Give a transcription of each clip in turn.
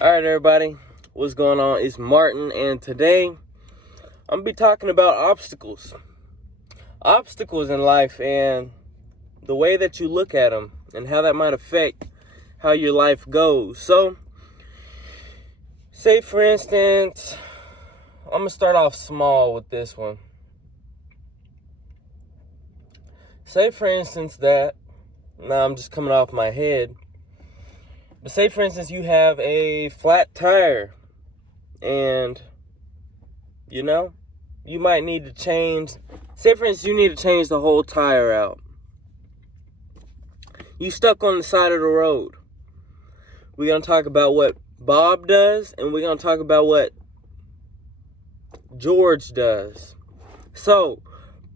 Alright, everybody, what's going on? It's Martin, and today I'm going to be talking about obstacles. Obstacles in life and the way that you look at them and how that might affect how your life goes. So, say for instance, I'm going to start off small with this one. Say for instance that, now I'm just coming off my head, but say for instance you have a flat tire and, you might need to change, say for instance you need to change the whole tire out. You stuck on the side of the road. We're going to talk about what Bob does, and we're going to talk about what George does. So,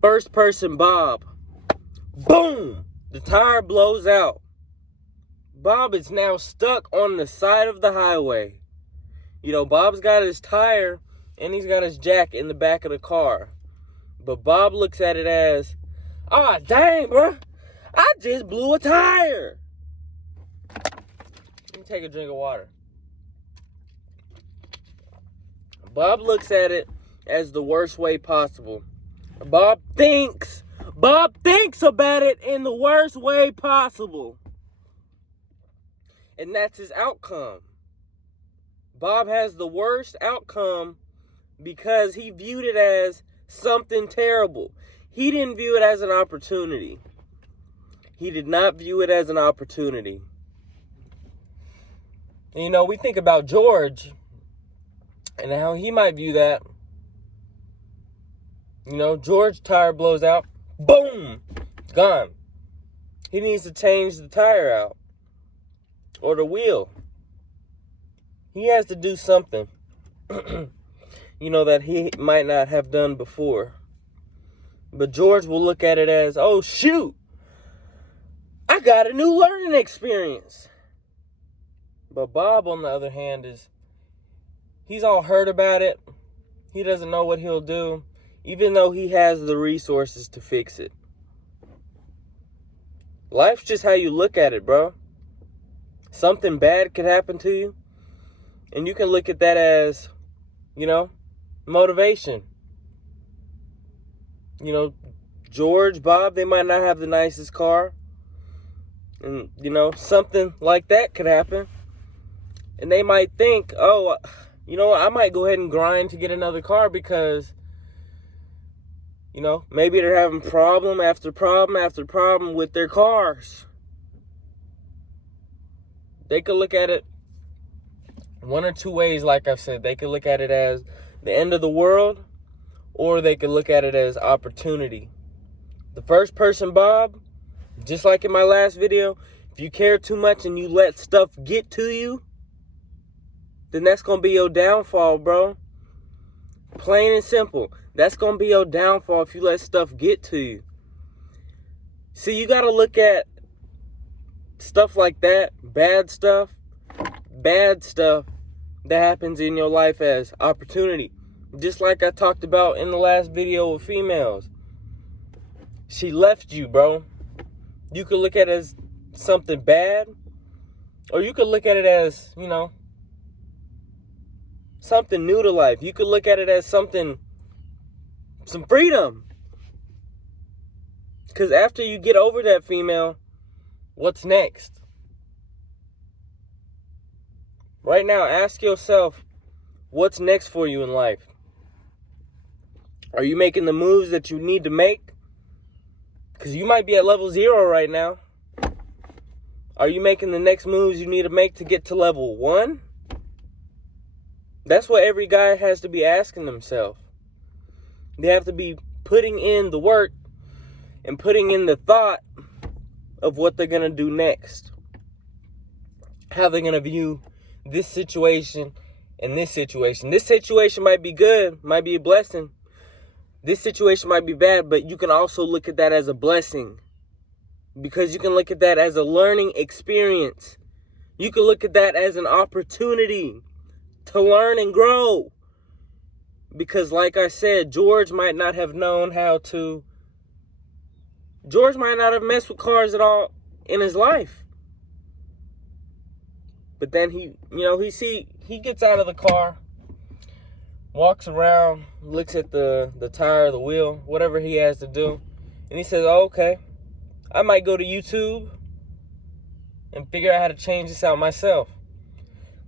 first person Bob, boom, the tire blows out. Bob is now stuck on the side of the highway. Bob's got his tire and he's got his jack in the back of the car. But Bob looks at it as, dang, bro, I just blew a tire. Let me take a drink of water. Bob looks at it as the worst way possible. Bob thinks about it in the worst way possible. And that's his outcome. Bob has the worst outcome because he viewed it as something terrible. He didn't view it as an opportunity. He did not view it as an opportunity. We think about George and how he might view that. George tire blows out. Boom! Gone. He needs to change the tire out. Or the wheel. He has to do something, that he might not have done before. But George will look at it as, oh, shoot, I got a new learning experience. But Bob, on the other hand, he's all hurt about it. He doesn't know what he'll do, even though he has the resources to fix it. Life's just how you look at it, bro. Something bad could happen to you, and you can look at that as, motivation. George, Bob, they might not have the nicest car, and, something like that could happen, and they might think, I might go ahead and grind to get another car because, maybe they're having problem after problem after problem with their cars. They could look at it one or two ways, like I've said. They could look at it as the end of the world, or they could look at it as opportunity. The first person, Bob, just like in my last video, if you care too much and you let stuff get to you, then that's going to be your downfall, bro. Plain and simple. That's going to be your downfall if you let stuff get to you. See, you got to look at stuff like that, bad stuff that happens in your life as opportunity. Just like I talked about in the last video with females. She left you, bro. You could look at it as something bad, or you could look at it as, something new to life. You could look at it as some freedom. Because after you get over that female, what's next? Right now, ask yourself, what's next for you in life? Are you making the moves that you need to make? Because you might be at level 0 right now. Are you making the next moves you need to make to get to level 1? That's what every guy has to be asking themselves. They have to be putting in the work and putting in the thought of what they're going to do next. How they're going to view this situation and this situation. This situation might be good, might be a blessing. This situation might be bad, but you can also look at that as a blessing. Because you can look at that as a learning experience. You can look at that as an opportunity to learn and grow. Because like I said, George might not have known how to... George might not have messed with cars at all in his life. But then he gets out of the car, walks around, looks at the tire, the wheel, whatever he has to do. And he says, oh, okay, I might go to YouTube and figure out how to change this out myself.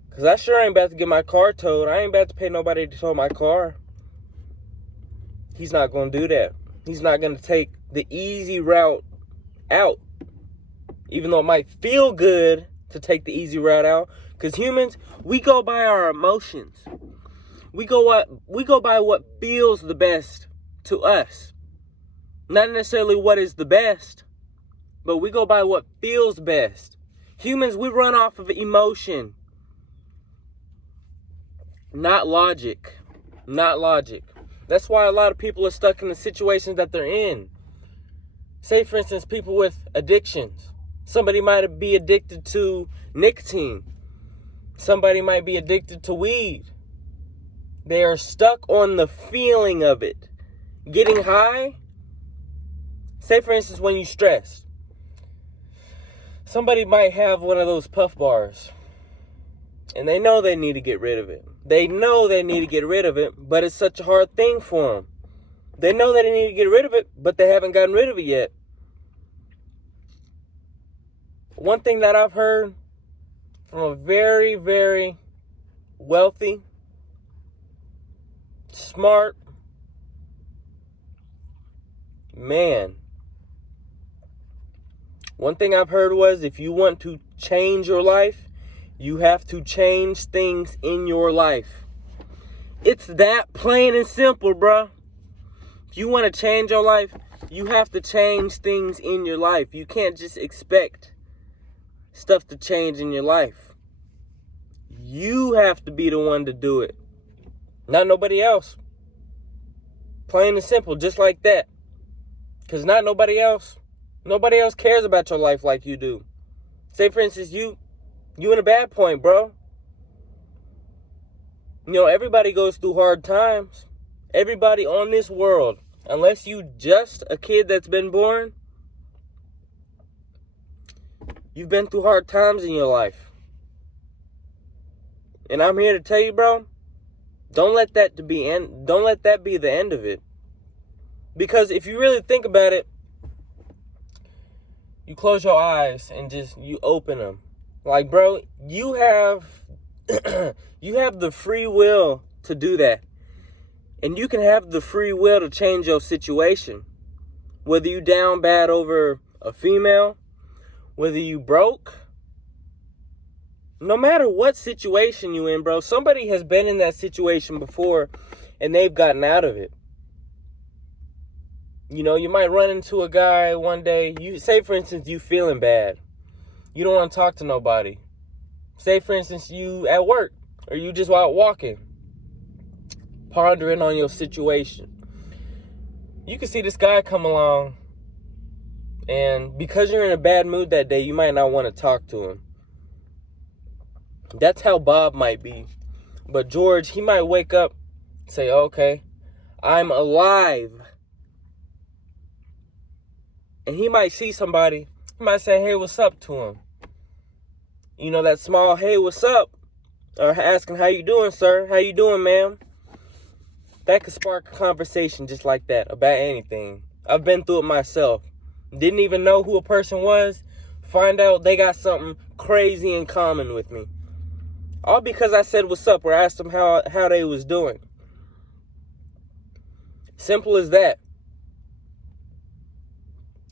Because I sure ain't about to get my car towed. I ain't about to pay nobody to tow my car. He's not going to do that. He's not going to take the easy route out. Even though it might feel good to take the easy route out. Because humans, we go by our emotions. We go by what feels the best to us. Not necessarily what is the best, but we go by what feels best. Humans, we run off of emotion. Not logic. Not logic. That's why a lot of people are stuck in the situations that they're in. Say, for instance, people with addictions. Somebody might be addicted to nicotine. Somebody might be addicted to weed. They are stuck on the feeling of it. Getting high. Say, for instance, when you stress. Somebody might have one of those puff bars. And they know they need to get rid of it. They know they need to get rid of it, but it's such a hard thing for them. They know that they need to get rid of it, but they haven't gotten rid of it yet. One thing that I've heard from a very, very wealthy, smart man. One thing I've heard was, if you want to change your life, you have to change things in your life. It's that plain and simple, bruh. If you want to change your life, you have to change things in your life. You can't just expect stuff to change in your life. You have to be the one to do it. Not nobody else. Plain and simple, just like that. Because not nobody else cares about your life like you do. Say, for instance, you in a bad point, bro. You know, everybody goes through hard times. Everybody on this world, unless you just a kid that's been born, you've been through hard times in your life. And I'm here to tell you, bro, don't let that be the end of it. Because if you really think about it, you close your eyes and you open them. Like, bro, you have the free will to do that. And you can have the free will to change your situation. Whether you down bad over a female, whether you broke, no matter what situation you in, bro, somebody has been in that situation before and they've gotten out of it. You know, you might run into a guy one day. You say, for instance, you feeling bad. You don't want to talk to nobody. Say, for instance, you at work or you just out walking, pondering on your situation. You can see this guy come along, and because you're in a bad mood that day, you might not want to talk to him. That's how Bob might be. But George, he might wake up and say, okay, I'm alive. And he might see somebody. He might say, hey, what's up to him? You know, that small, hey, what's up? Or asking, how you doing, sir? How you doing, ma'am? That could spark a conversation just like that about anything. I've been through it myself. Didn't even know who a person was. Find out they got something crazy in common with me. All because I said what's up or asked them how they was doing. Simple as that.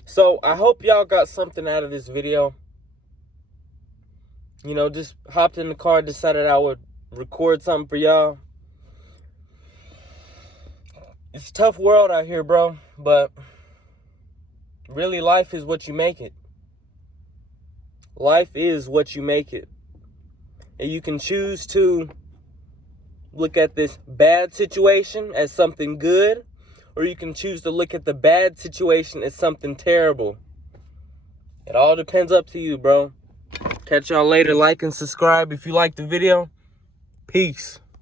So I hope y'all got something out of this video. You know, just hopped in the car, decided I would record something for y'all. It's a tough world out here, bro. But really, life is what you make it. Life is what you make it. And you can choose to look at this bad situation as something good, or you can choose to look at the bad situation as something terrible. It all depends up to you, bro. Catch y'all later. Like and subscribe if you liked the video. Peace.